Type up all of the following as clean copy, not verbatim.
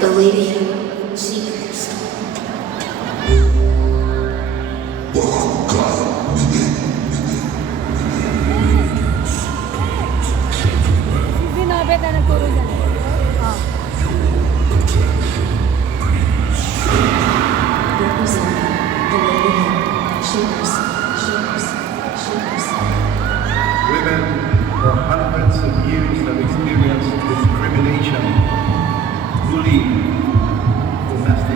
The lady who seeks. Sinabit na nagturo dyan. Ah. Representing the lady who shakers, shakers, shakers. Women for hundreds of years have experienced discrimination, bullying, domestic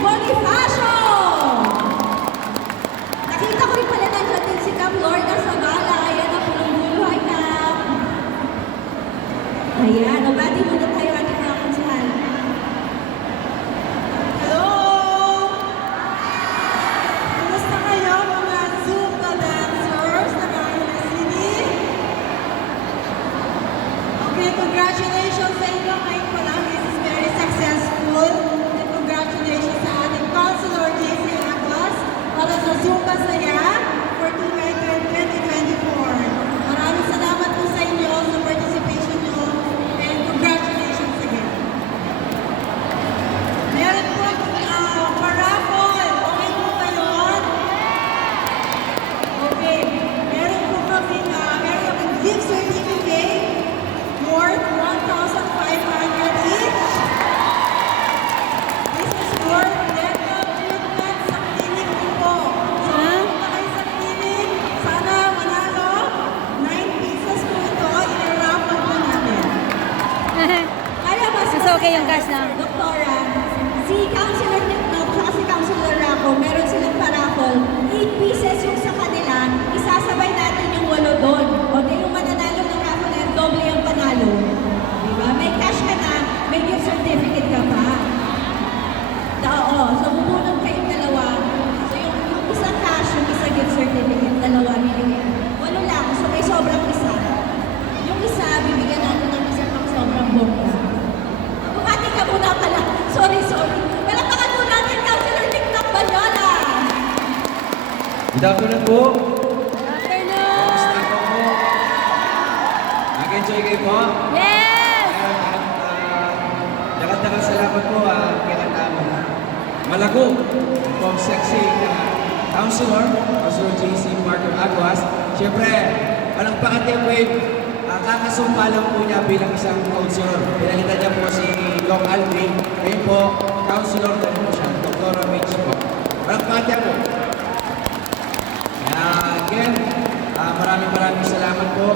Bonifacio! Nakita ko rin pala nandiyan din si Cap Lorna sa gala. Ayan ang pulong-bulo. Hi, Cap! Ayan, nabati muna tayo ating mga kansyahan. Hello! Kumusta kayo mga Zumba dancers ng Angeles City? Okay, congratulations sa inyo. Ngayon pa lang, this is very successful. And congratulations sa ating Councilor JC Aguas para sa Zumba Saya for 2024. Maraming salamat po sa inyo sa participation nyo and congratulations again. Meron po paraffol. Okay po ba yun? Okay. Meron po kaming gift certificate worth 1,500 each. This is worth dental treatment sa clinic po. So, kung kayo sa clinic, sana manalo. 9 pieces po ito. I-raffle po natin. Kaya ba Mas okay yung cash na. Doktora, si Councilor Tiknok at si Councilor Raco, meron silang paraffol. 8 pieces yung sa kanila, isasabay natin yung 8 doon. O di yung mananalo ng raffle na doble yung panalo. Diba? May cash ka na, may gift certificate ka pa. Oo, so bubunod kayong dalawa. So yung isang cash, yung isang gift certificate, dalawa bibigyan. 8 lang, so may sobrang isa. Yung isa, bibigyan natin ng isa pang sobrang bongga. Bumati ka muna pala. Sorry. Palakpakan po natin, Councilor Tiktok Banyola. Good afternoon po. Good afternoon! Kamusta po po? Nag-enjoy kayo po? Yes! Dagat-dagat salamat po kailan malago po sexy Councilor JC Marco Aguas. Siyempre, walang pakatipid. Kakasumpa lang po niya bilang isang councilor. Pinalitan niya po si Doc Alvin. Ngayon po, councilor na po siya, Dr. Mitch po. Walang pakatipid po. Again, maraming salamat po.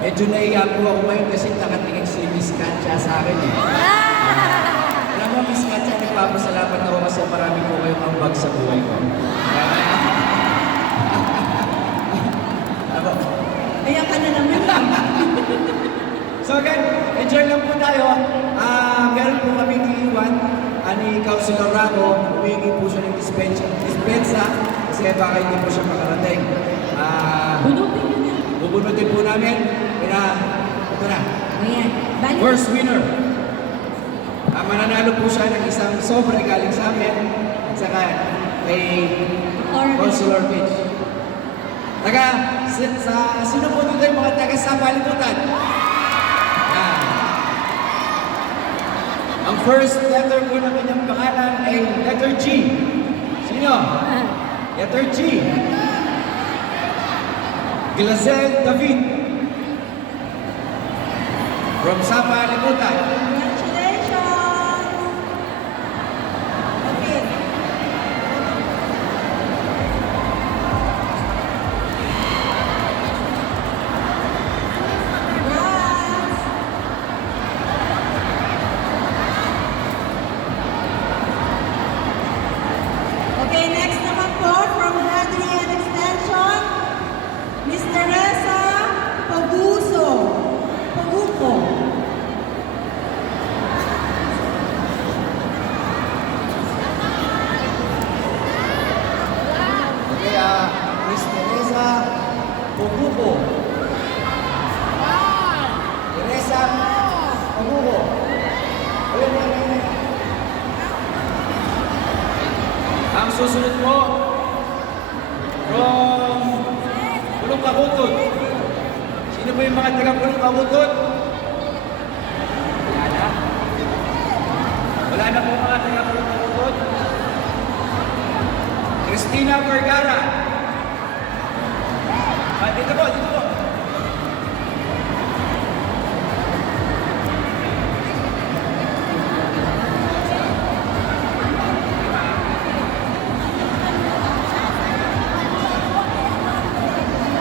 Medyo naiyak po ako ngayon kasi nakatingin si Miss Katja sa akin eh. Alam mo, Miss Katja, nagpapasalamat ako kasi marami po kayong ambag sa buhay ko. Ako. Kaya ka na naman. So again, enjoy lang po tayo. Meron po kami iiwan ni Councilor Raco. Humingi po siya ng dispensa kasi baka hindi po siya makarating. Bunutin nyo na. Bubunutin po namin. Ito na. Ayan. Balik. First winner. Mananalo po siya ng isang sobre galing sa amin at saka kay Councilor Mitch. Sino po dito yung mga taga sa palibutan? Ang first letter po ng kanyang pangalan ay letter G. Sino? Letter G. Glazel David. From Sapa, Libutan. Congratulations! Okay. Congrats! Okay, next naman po from Hadrian Extension, Miss Teresa Paguso. Paguco. Okay, Miss Teresa Pugupo. Teresa Pugupo. Ayun. Ang susunod po, from Pulong Kabutot. Sino po yung mga taga Pulong Kabutot? Wala na. Wala na po mga taga Pulong Kabutot. Christina Vergara. Dito po.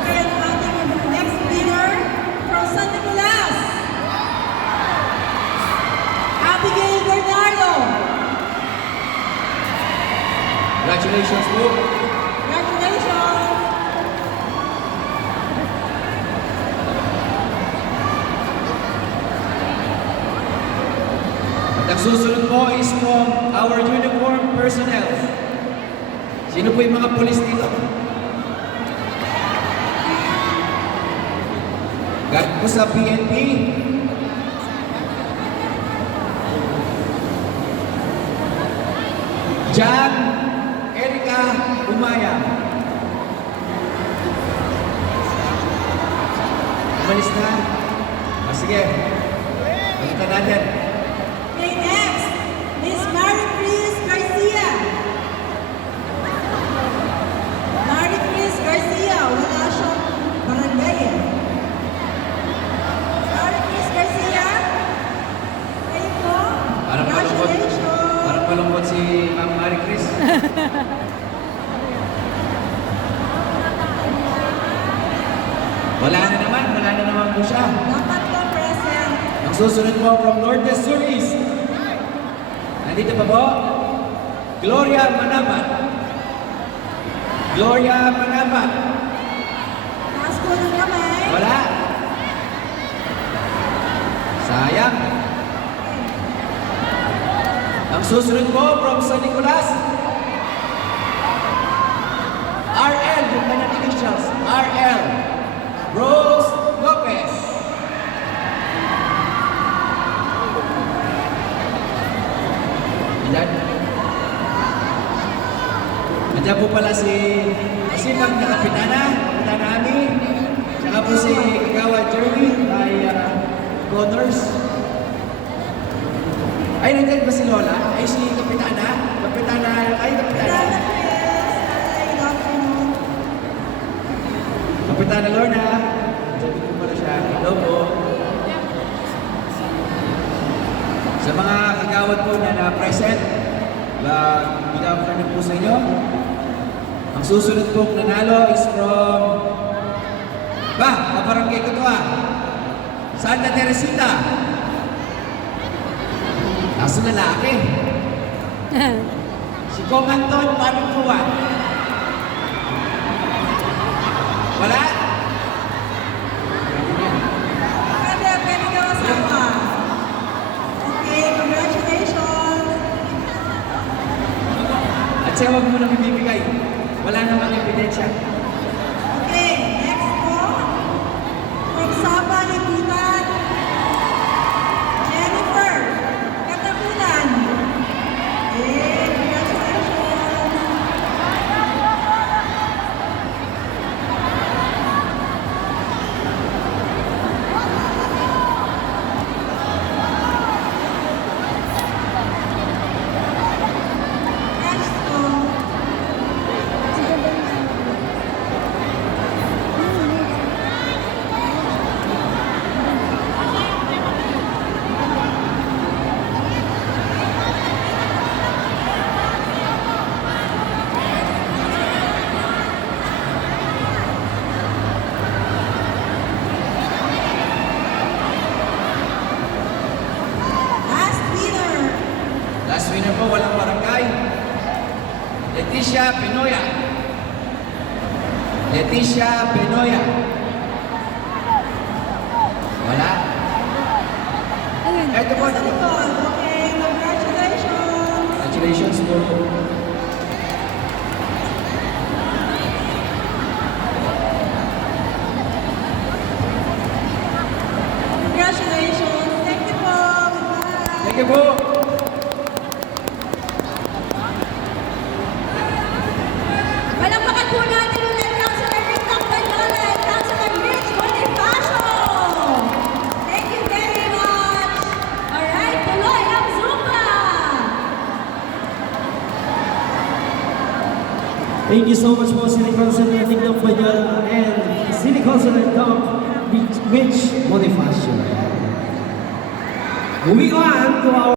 And ating next winner from San Nicolas, Abigail Bernardo. Congratulations po. Congratulations! At ang susunod po is from our uniform personnel. Sino po yung mga polis dito? Galing po sa PNP. Jan Erika Umaya. Umalis na. Sige. Balikan natin. Okay, next, Miss Mary Chris Garcia. Mary Chris Garcia, wala siyang barangay eh. Mary Chris Garcia, kayo po, Parang malungkot. congratulations. Parang malungkot si Ma'am Marie Chris. Wala na naman po siya. Dapat po present. Ang susunod po from Norte Sur East. Nandito pa po, Gloria Manabat. Gloria Manabat. Taas po ng kamay. Wala. Sayang. Ang susunod po from San Nicolas, RL, yung kanyang initials, RL, Rose Lopez. Ayan. Nandiyan po pala si Masipag na Kapitana Ami, tsaka po si Kagawa Jeremy ay Connors. Ay, nandiyan ba si Lola? Ay, si Kapitana? Kapitana. Dana Chris, hi, good afternoon. Kapitana Lorna. Sabi ko pala siya. Hello po. Sa mga kagawad po na na-present, bigyan ko na po sa inyo. Ang susunod pong nanalo is from... kabarangay ko to Santa Teresita. Kaso lalaki. Si Kong Anton Panutuan. Wala? Pwede ka kasama. Okay, congratulations. At siya huwag mo nang ibibigay. Wala namang ebidensya. Okay, next po. From Sapa, Lipunan. Jennifer Katakunan. Okay, congratulations. Next po. Last winner. Last winner po, walang barangay. Leticia Penoya. Leticia Penoya. Wala. Ayun. Ito po. Sa likod. Okay, congratulations. Congratulations po. Congratulations. Thank you po. Goodbye. Thank you po. Palakpakan po natin ulit Councilor Victor Banyola at Councilor Rich Bonifacio. Thank you very much. Alright, tuloy ang Zumba. Thank you so much po, City Councilor Tignan Banyola and City Councilor Doc Mitch Bonifacio. Moving on to our